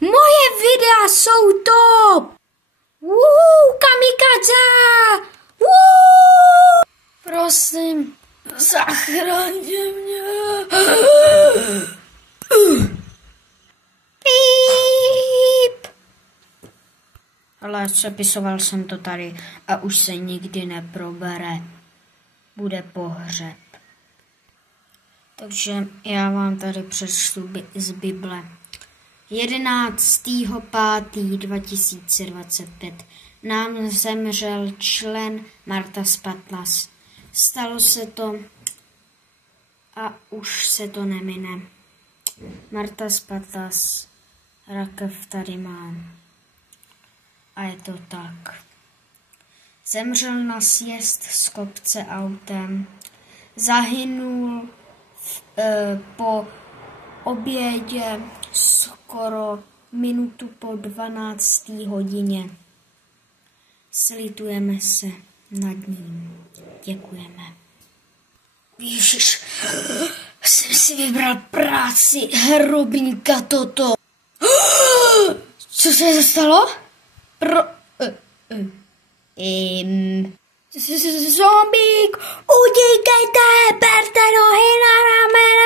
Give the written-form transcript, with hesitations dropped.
Moje videa jsou top! Kamikaze! Prosím, zachraňte mě! Píp! Ale přepisoval jsem to tady a už se nikdy neprobere. Bude pohřeb. Takže já vám tady přečtu z Bible. 11.5.2025 nám zemřel člen Marta Spatlas. Stalo se to a už se to nemine. Marta Spatlas, rakev tady mám. A je to tak. Zemřel na sjezd z kopce autem. Zahynul po obědě skoro minutu po 12. hodině. Slitujeme se nad ním. Děkujeme. Ježiš, jsem si vybral práci hrobníka toto. Co se stalo? Zombík, utíkejte, berte nohy na ramena.